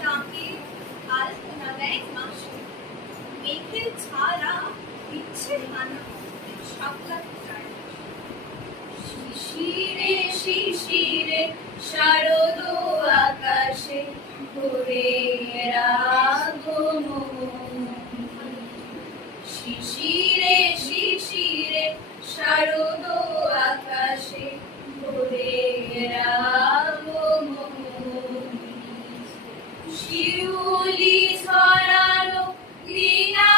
ডাকে আলপনা দেয় মাসে, মেঘের ছাড়া দিচ্ছে হানা শাপলাকে চারপাশে। শিশিরে শিশিরে শারদ আকাশে ভোরের আগমন। শিশিরে শিশিরে শারদ আকাশে ভোরের আগমন। শিউলি ছড়ানো দিনা